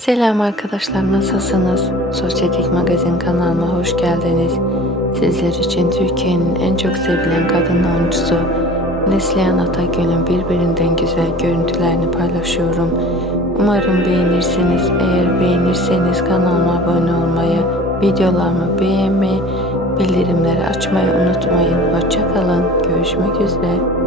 Selam arkadaşlar nasılsınız? Sosyetik Magazin kanalıma hoş geldiniz. Sizler için Türkiye'nin en çok sevilen kadın oyuncusu Neslihan Atagül'ün birbirinden güzel görüntülerini paylaşıyorum. Umarım beğenirsiniz. Eğer beğenirseniz kanalıma abone olmayı, videolarımı beğenmeyi, bildirimleri açmayı unutmayın. Hoşçakalın. Görüşmek üzere.